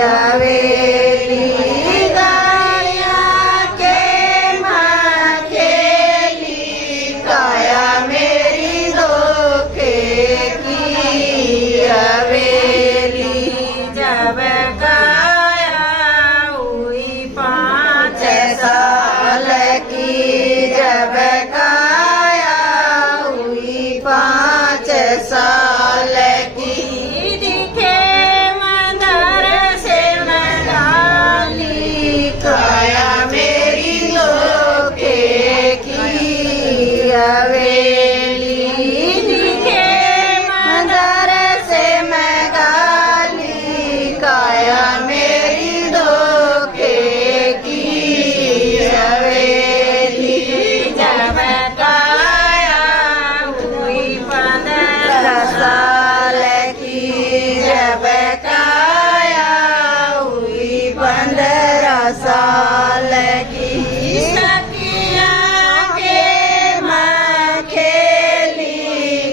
हवेली गाया के माँ खेली काया मेरी धोखे की हवेली जब काया हुई 5 साल की जब काया हुई 5 साल की दिखे मंदर से मंगाली काया मेरी धोखे की हवेली दिखे मंदर से मंगाली काया मेरी धोखे की हवेली जब काया हुई 15 साल की जब काया हुई 15 साल की सखिया के माँ खेली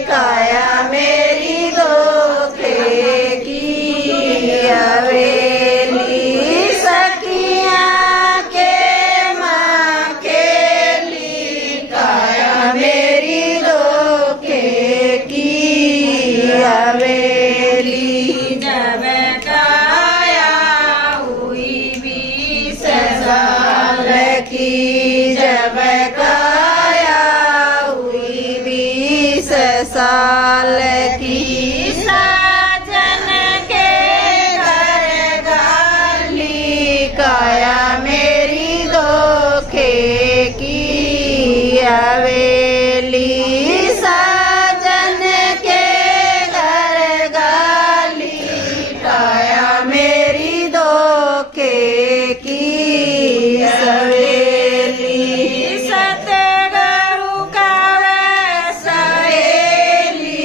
काया मेरी धोखे की हवेली सखिया के माँ खेली काया मेरी धोखे की हवेली जब काया हुई 20 साल की जब काया हुई 20 साल की साजन के घर गाली काया मेरी धोखे की हवेली साजन के घर गाली काया मेरी धोखे की हवेली सतगुरु का सहेली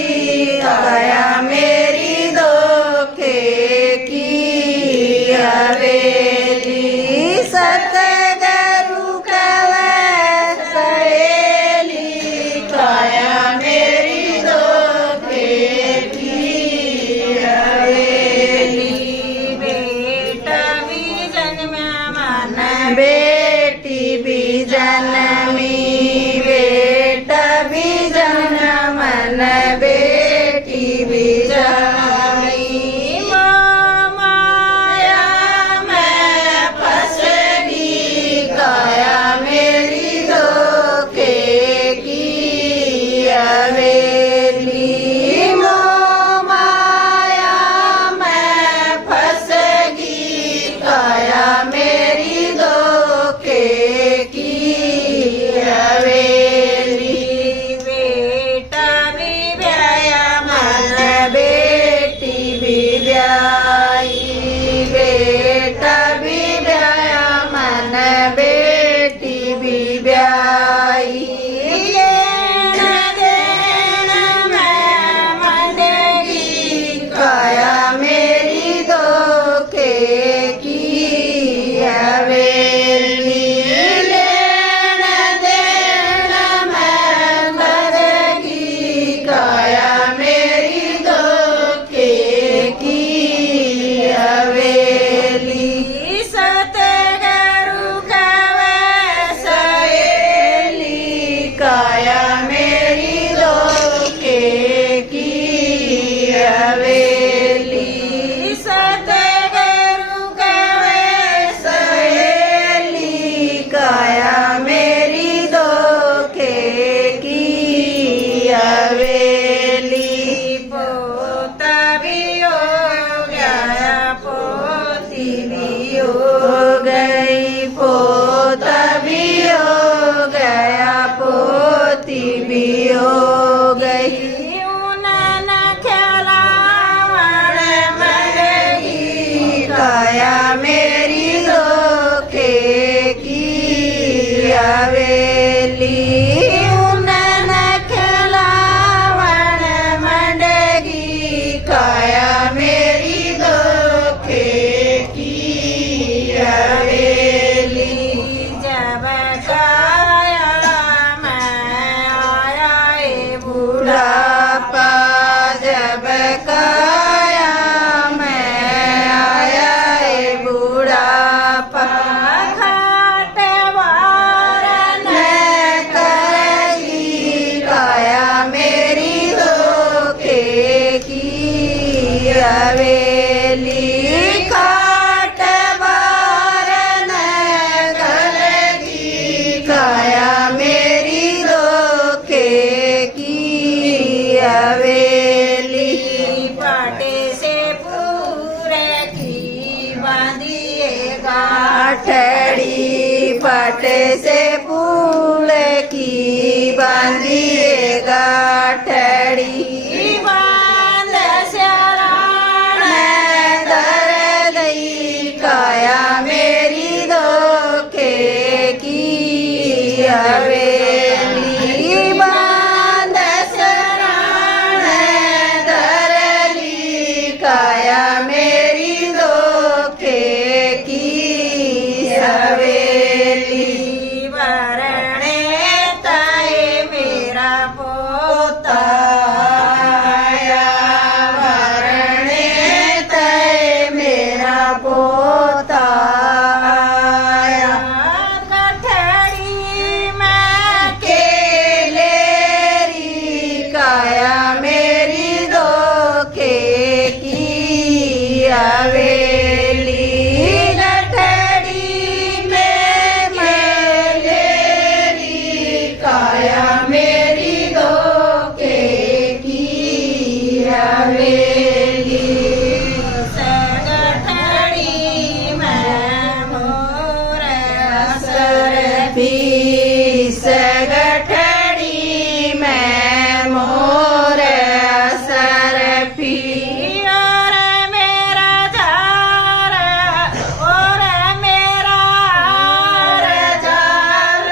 काया मेरी धोखे की हवेली सतगुरु का सहेली काया मेरी धोखे की हवेली बेटा भी जन्मा मन बेटी भी जन्मी बेटा भी जन्मा मन बेटी भी जन्मी माया मैं फंस गई काया मेरी धोखे की हवेली माया मैं फंस गई काया मेरी धोखे की हवेली बेटा भी ब्याया मन बेटी भी ब्याई बेटा भी ब्याया मन बेटी भी ब्याई लेना देना मैं मंडेगी काया मेरी धोखे की हवेली लेना देना मैं मंडेगी काया मेरी धोखे की हवेली सतगुरु का सहेली काया मेरी धोखे की हवेली सतगुरु का सहेली काया मेरी धोखे की हवेली पोता भी हो गया पोती भी हो गई पोता भी हो गया पोती भी हो गई उन्होंने खिलावन मरेगी काया मेरी धोखे की हवेली उन्होंने खिलावन मंडेगी काया मेरी धोखे की हवेली जब काया मैं आया बुढ़ापा जब काया मैं आया घाट से फूल की बांधिए गाठड़ी बांध शरण धर गई काया मेरी धोखे की हवेली बांध शरण धर ली काया मेरी धोखे की हवेली वरणे ताए मेरा पोता आया वरणे ताए मेरा पोता आया गठड़ी में केलेरी काया मेरी धोखे की हवेली गठड़ी में केलेरी काया मेरी धोखे की हवेली गठड़ी में मोर असर पीस गठड़ी में मोर असर पी और मेरा झार और मेरा हार झार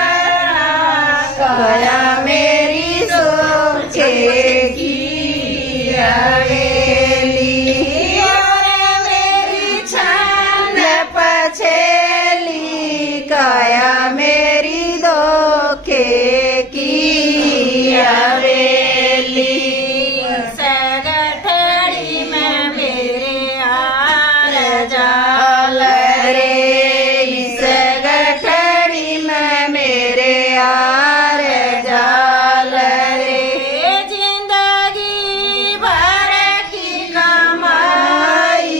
काया मेरी सोचे की हवेली और मेरी छान पछेली काया मेरी धोखे की हवेली सगठड़ी में मेरे हार जाल रे इस गठड़ी में मेरे हार जाल रे जिंदगी भर की कमाई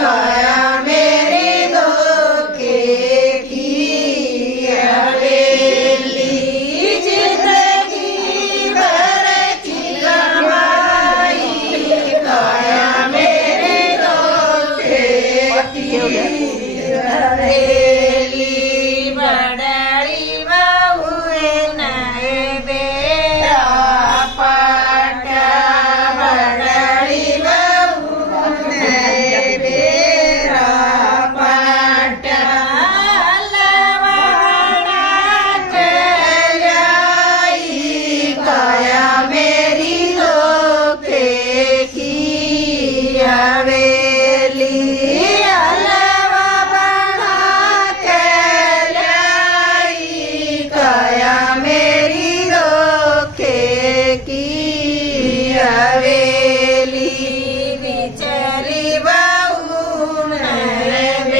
काया मेरी धोखे की हवेली जिंदगी भर की कमाई काया मेरे धोखे की